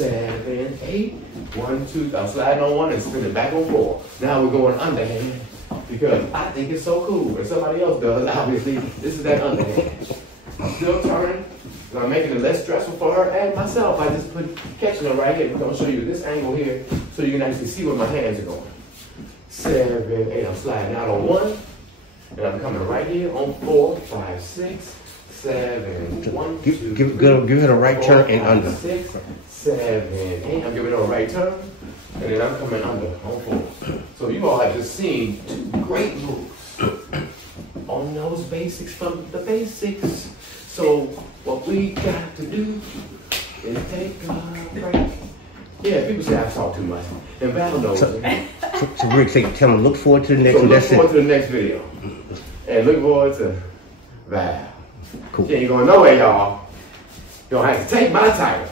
7, 8. 1, 2. I'm sliding on 1 and spinning back on 4. Now we're going underhand because I think it's so cool. And somebody else does, obviously. This is that underhand. I'm still turning. And I'm making it less stressful for her and myself. I just catching her right here. We're going to show you this angle here so you can actually see where my hands are going. 7, 8. I'm sliding out on 1. And I'm coming right here on 4, 5, 6, 7, 1, 2, give her the right 4, turn 5, and under. 6, 7, 8. I'm giving her a right turn. And then I'm coming under on 4. So you all have just seen 2 great moves on those basics from the basics. So what we got to do is take a break. Yeah, people say I talk too much. And Val knows it. So Rick, tell them look forward to the next one. Look forward to the next video. And look forward to Val. Cool. She ain't going nowhere, y'all. You don't have to take my title.